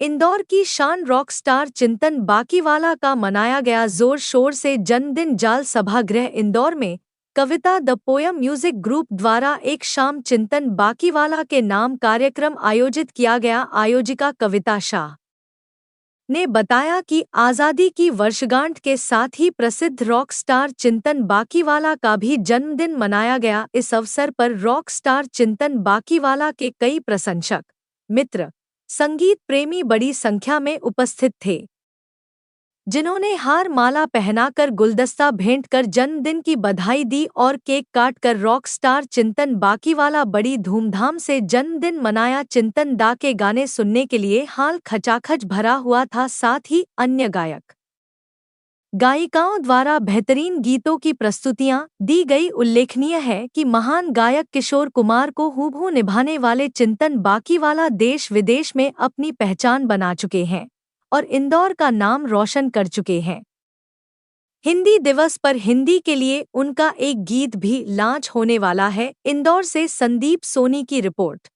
इंदौर की शान rock star चिंतन बाकीवाला का मनाया गया जोर शोर से जन्मदिन। जाल सभागृह इंदौर में कविता द पोयम म्यूजिक ग्रुप द्वारा एक शाम चिंतन बाकीवाला के नाम कार्यक्रम आयोजित किया गया। आयोजिका कविता शाह ने बताया कि आज़ादी की वर्षगांठ के साथ ही प्रसिद्ध रॉक स्टार चिंतन बाकीवाला का भी जन्मदिन मनाया गया। इस अवसर पर रॉक स्टार चिंतन बाकीवाला के कई प्रशंसक, मित्र, संगीत प्रेमी बड़ी संख्या में उपस्थित थे, जिन्होंने हार माला पहनाकर गुलदस्ता भेंट कर जन्मदिन की बधाई दी और केक काटकर रॉक स्टार चिंतन बाकीवाला बड़ी धूमधाम से जन्मदिन मनाया। चिंतन दा के गाने सुनने के लिए हाल खचाखच भरा हुआ था। साथ ही अन्य गायक गायिकाओं द्वारा बेहतरीन गीतों की प्रस्तुतियां दी गई। उल्लेखनीय है कि महान गायक किशोर कुमार को हूबहू निभाने वाले चिंतन बाकीवाला देश विदेश में अपनी पहचान बना चुके हैं और इंदौर का नाम रोशन कर चुके हैं। हिंदी दिवस पर हिंदी के लिए उनका एक गीत भी लॉन्च होने वाला है। इंदौर से संदीप सोनी की रिपोर्ट।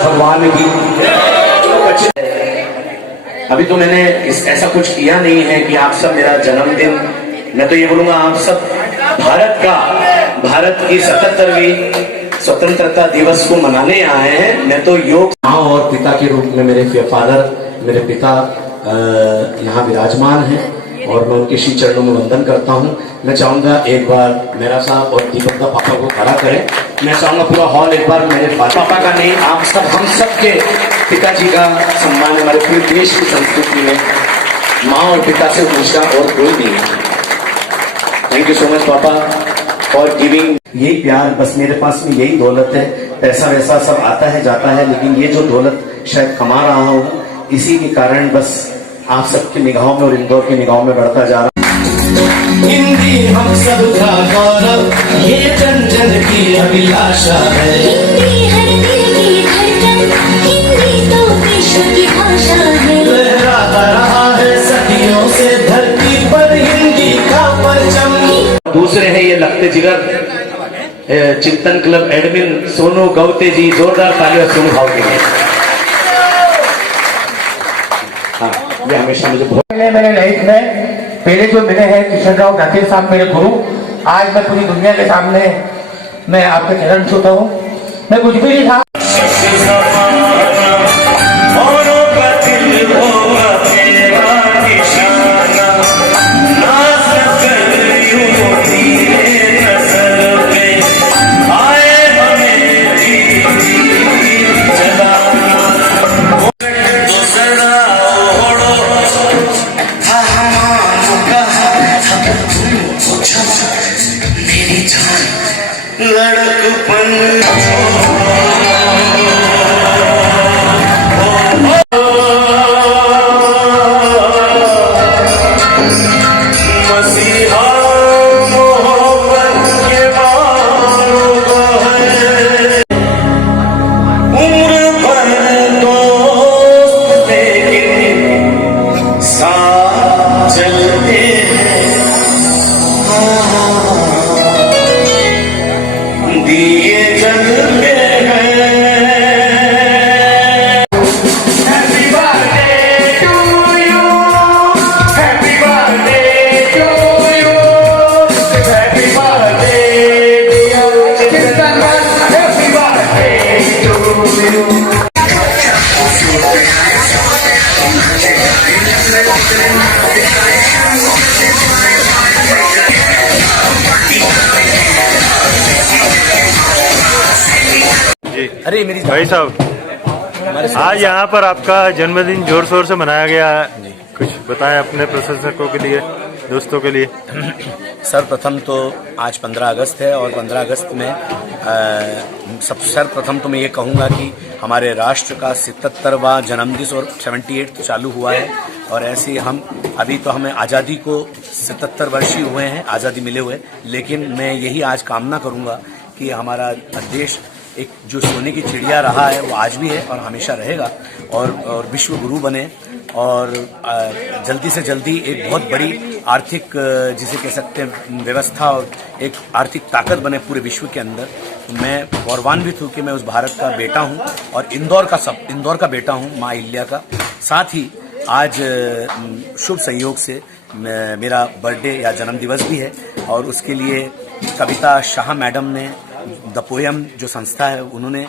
भगवान की अभी तो मैंने ऐसा कुछ किया नहीं है कि आप सब मेरा जन्मदिन, मैं तो ये बोलूंगा आप सब भारत की 77वीं स्वतंत्रता दिवस को मनाने आए हैं। मैं तो योग माँ और पिता के रूप में मेरे फादर, मेरे पिता यहाँ विराजमान हैं और मैं उनके श्री चरणों में वंदन करता हूँ। मैं चाहूंगा एक बार मेरा साहब और दीपक का पापा को खड़ा करें। मैं चाहूंगा पूरा हॉल एक बार मेरे पापा का नहीं, आप सब हम सब के पिताजी का सम्मान हमारे पूरे देश की संस्कृति में माँ और पिता से ऊंचा और कोई नहीं है। थैंक यू सो मच पापा फॉर गिविंग। यही प्यार, बस मेरे पास में यही दौलत है। पैसा वैसा सब आता है जाता है, लेकिन ये जो दौलत शायद कमा रहा हूँ इसी के कारण बस आप सबकी निगाहों में और इंदौर की निगाहों में बढ़ता जा रहा। हिंदी हम सब का गौरव, ये जन जन की अभिलाषा है। हिंदी हर दिल की धड़कन, हिंदी तो विश्व की भाषा है। लहराता रहा है सदियों से धरती पर हिंदी का परचम। दूसरे हैं ये लगते जिगर चिंतन क्लब एडमिन सोनू गौते जी, जोरदार तालियां सोनू भाव के लिए। हाँ, ये हमेशा मुझे बहुत मेरे लाइफ में पहले जो मिले हैं किशन राव दाते साहब मेरे गुरु, आज मैं पूरी दुनिया के सामने मैं आपके चरण छूता हूँ। मैं कुछ भी नहीं था। लड़कपन मसीहा मोहब्बत के बारों का है, उम्र भर दोस्त लेकिन साथ चलते हैं, दिए जलते हैं। Happy birthday to you, happy birthday to you, happy birthday dear Chintan, happy birthday to you. अरे मेरी भाई साहब, आज यहाँ पर आपका जन्मदिन जोर शोर से मनाया गया है, कुछ बताएं अपने प्रशंसकों के लिए, दोस्तों के लिए। सर्वप्रथम तो आज 15 अगस्त है और 15 अगस्त में सर्वप्रथम तो मैं ये कहूँगा कि हमारे राष्ट्र का 77वां जन्मदिन और 78 तो चालू हुआ है, और ऐसे ही हम अभी तो हमें आज़ादी को 77 वर्ष ही हुए हैं, आज़ादी मिले हुए, लेकिन मैं यही आज कामना करूँगा कि हमारा देश एक जो सोने की चिड़िया रहा है वो आज भी है और हमेशा रहेगा, और विश्व गुरु बने, और जल्दी से जल्दी एक बहुत बड़ी आर्थिक जिसे कह सकते हैं व्यवस्था और एक आर्थिक ताकत बने पूरे विश्व के अंदर। मैं गौरवान्वित हूँ कि मैं उस भारत का बेटा हूँ और इंदौर का बेटा हूँ, माँ अहिल्या का। साथ ही आज शुभ संयोग से मेरा बर्थडे या जन्मदिवस भी है, और उसके लिए कविता शाह मैडम ने द पोयम जो संस्था है उन्होंने,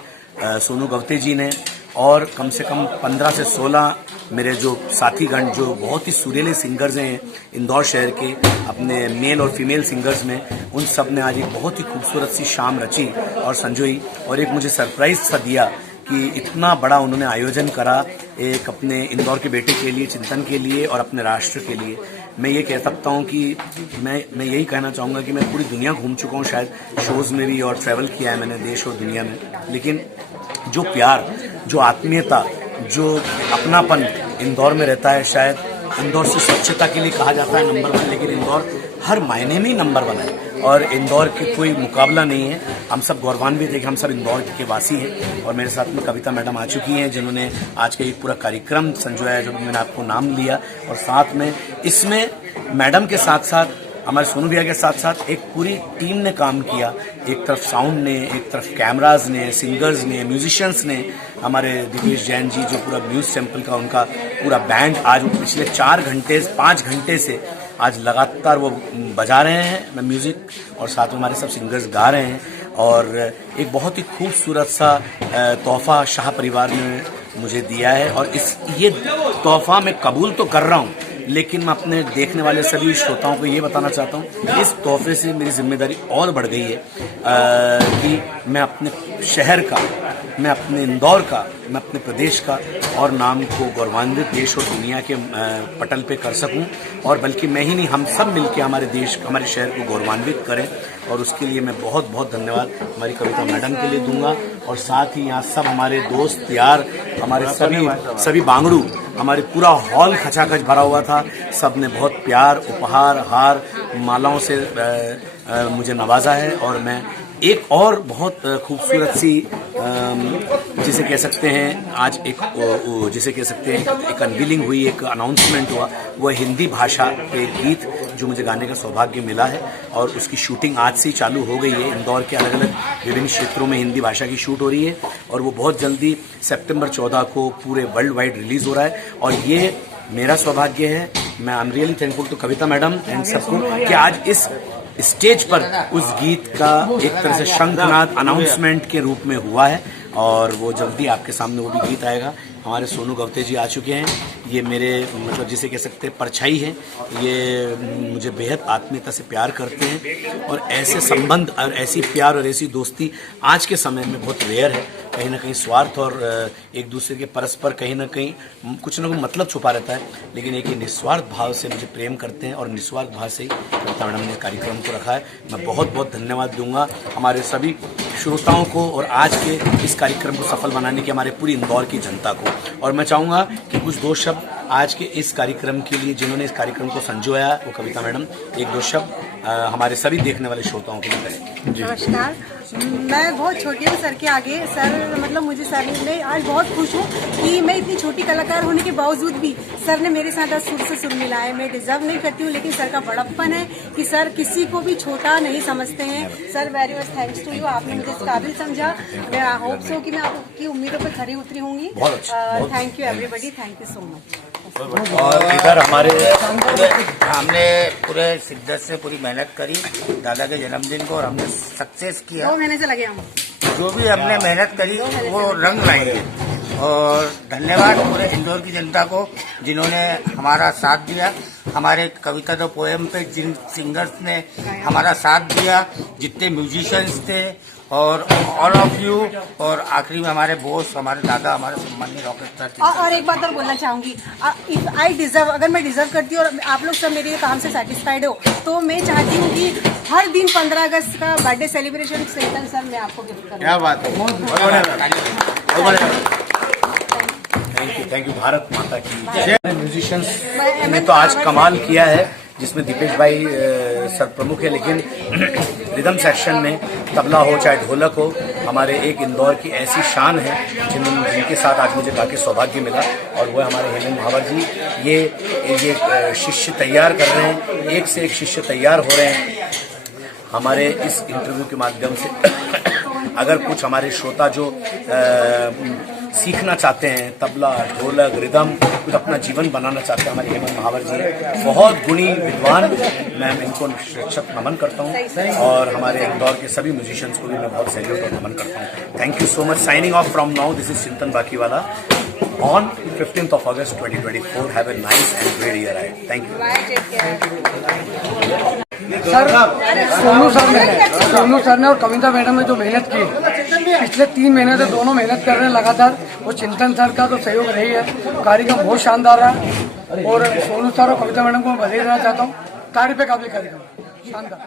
सोनू गवते जी ने, और कम से कम 15 से 16 मेरे जो साथीगण जो बहुत ही सुरीले सिंगर्स हैं इंदौर शहर के, अपने मेल और फीमेल सिंगर्स में, उन सब ने आज एक बहुत ही खूबसूरत सी शाम रची और संजोई, और एक मुझे सरप्राइज सा दिया कि इतना बड़ा उन्होंने आयोजन करा एक अपने इंदौर के बेटे के लिए, चिंतन के लिए और अपने राष्ट्र के लिए। मैं ये कह सकता हूँ कि मैं यही कहना चाहूँगा कि मैं पूरी दुनिया घूम चुका हूँ, शायद शोज़ में भी, और ट्रैवल किया है मैंने देश और दुनिया में, लेकिन जो प्यार, जो आत्मीयता, जो अपनापन इंदौर में रहता है, शायद इंदौर से स्वच्छता के लिए कहा जाता है नंबर 1, लेकिन इंदौर हर मायने में ही नंबर 1 है, और इंदौर की कोई मुकाबला नहीं है। हम सब गौरवान्वित हैं कि हम सब इंदौर के वासी हैं, और मेरे साथ में कविता मैडम आ चुकी हैं जिन्होंने आज का एक पूरा कार्यक्रम संजोया है, जो मैंने आपको नाम लिया, और साथ में इसमें मैडम के साथ साथ हमारे सोनू भैया के साथ साथ एक पूरी टीम ने काम किया। एक तरफ साउंड ने, एक तरफ कैमराज ने, सिंगर्स ने, म्यूजिशियंस ने, हमारे दिपेश जैन जी जो पूरा म्यूज सैंपल का उनका पूरा बैंड आज पिछले 5 घंटे से आज लगातार वो बजा रहे हैं म्यूजिक, और साथ में हमारे सब सिंगर्स गा रहे हैं, और एक बहुत ही खूबसूरत सा तोहफा शाह परिवार ने मुझे दिया है, और ये तोहफा मैं कबूल तो कर रहा हूँ, लेकिन मैं अपने देखने वाले सभी श्रोताओं को ये बताना चाहता हूँ, इस तोहफे से मेरी जिम्मेदारी और बढ़ गई है कि मैं अपने शहर का, मैं अपने इंदौर का, मैं अपने प्रदेश का और नाम को गौरवान्वित देश और दुनिया के पटल पे कर सकूं, और बल्कि मैं ही नहीं, हम सब मिलके हमारे देश, हमारे शहर को गौरवान्वित करें, और उसके लिए मैं बहुत बहुत धन्यवाद हमारी कविता मैडम के लिए दूंगा, और साथ ही यहाँ सब हमारे दोस्त यार, हमारे सभी बांगड़ू, हमारे पूरा हॉल खचाखच भरा हुआ था, सब ने बहुत प्यार, उपहार, हार, मालाओं से मुझे नवाजा है, और मैं एक और बहुत खूबसूरत सी जिसे कह सकते हैं आज जिसे कह सकते हैं एक अनवीलिंग हुई, एक अनाउंसमेंट हुआ, वो हिंदी भाषा के गीत जो मुझे गाने का सौभाग्य मिला है, और उसकी शूटिंग आज से ही चालू हो गई है। इंदौर के अलग अलग विभिन्न क्षेत्रों में हिंदी भाषा की शूट हो रही है, और वो बहुत जल्दी सितंबर 14 को पूरे वर्ल्ड वाइड रिलीज हो रहा है, और ये मेरा सौभाग्य है। मैं I am really thankful to Kavita madam and सबको कि आज इस स्टेज पर उस गीत का एक तरह से शंखनाद अनाउंसमेंट के रूप में हुआ है, और वो जल्दी आपके सामने वो भी गीत आएगा। हमारे सोनू गवते जी आ चुके हैं, ये मेरे मतलब जिसे कह सकते हैं परछाई हैं, ये मुझे बेहद आत्मीयता से प्यार करते हैं, और ऐसे संबंध और ऐसी प्यार और ऐसी दोस्ती आज के समय में बहुत रेयर है, कहीं ना कहीं स्वार्थ और एक दूसरे के परस्पर कहीं ना कहीं कुछ ना कुछ मतलब छुपा रहता है, लेकिन एक निस्वार्थ भाव से मुझे प्रेम करते हैं और निस्वार्थ भाव से ही कविता मैडम ने कार्यक्रम को रखा है। मैं बहुत बहुत धन्यवाद दूंगा हमारे सभी श्रोताओं को और आज के इस कार्यक्रम को सफल बनाने की हमारे पूरी इंदौर की जनता को। और मैं चाहूँगा कि कुछ दो शब्द आज के इस कार्यक्रम के लिए जिन्होंने इस कार्यक्रम को संजोया वो कविता मैडम एक दो शब्द हमारे सभी देखने वाले श्रोताओं के लिए करें। नमस्कार, मैं बहुत छोटी हूँ सर के आगे। सर मतलब मुझे सर ने आज बहुत खुश हूँ कि मैं इतनी छोटी कलाकार होने के बावजूद भी सर ने मेरे साथ सुर से सुर मिलाया। मैं डिजर्व नहीं करती हूँ, लेकिन सर का बड़प्पन है कि सर किसी को भी छोटा नहीं समझते हैं। Sir very much thanks to you, आपने मुझे इस काबिल समझा। मैं होप सो कि मैं आपकी उम्मीदों पर खरी उतरी होंगी। Thank you everybody, thank you so much. और इधर हमारे हमने पूरे शिद्दत से पूरी मेहनत करी दादा के जन्मदिन को और हमने सक्सेस किया। 2 महीने से लगे हम, जो भी हमने मेहनत करी वो रंग लाएंगे। और धन्यवाद पूरे इंदौर की जनता को जिन्होंने हमारा साथ दिया। हमारे कविता द पोएम पे जिन सिंगर्स ने हमारा साथ दिया, जितने म्यूजिशियंस थे और ऑल ऑफ यू, और आखिरी में हमारे बॉस, हमारे दादा, हमारे सम्माननीय रॉकेट स्टार। और एक बात और बोलना चाहूंगी, इफ आई डिजर्व, अगर मैं डिजर्व करती हूँ और आप लोग सब मेरे काम से सेटिस्फाइड हो, तो मैं चाहती हूँ कि हर दिन 15 अगस्त का बर्थडे सेलिब्रेशन चिंतन सर मैं आपको गिफ्ट करूँ। क्या बात है, थैंक यू भारत माता की। म्यूजिशियंस ने तो आज कमाल किया है, जिसमें दीपेश भाई सर प्रमुख है, लेकिन रिदम सेक्शन में तबला हो चाहे ढोलक हो, हमारे एक इंदौर की ऐसी शान है जिनके साथ आज मुझे काफी सौभाग्य मिला, और वो हमारे हेमंत महावर जी। ये शिष्य तैयार कर रहे हैं, एक से एक शिष्य तैयार हो रहे हैं हमारे इस इंटरव्यू के माध्यम से। अगर कुछ हमारे श्रोता जो सीखना चाहते हैं तबला, ढोलक, रिदम, कुछ अपना जीवन बनाना चाहते हैं, हमारे हेमंत महावर जी बहुत गुणी विद्वान, मैं इनको शत नमन करता हूँ। और हमारे इंदौर के सभी म्यूजिशियंस को भी मैं बहुत सैल्यूट और नमन करता हूँ। Thank you so much. Signing off from now, this is चिंतन बाकीवाला on 15th of August 2024. Have a nice and great year ahead. Thank you. Sir Sonu sir ने और कविता मैडम ने जो मेहनत की पिछले 3 महीने से, दोनों मेहनत कर रहे हैं लगातार, वो चिंतन सर का तो सहयोग रही है। कार्यक्रम बहुत शानदार रहा और सोनू सर और कविता मैडम को मैं बधाई देना चाहता हूँ। तारीफ पे काबिल कार्यक्रम, शानदार।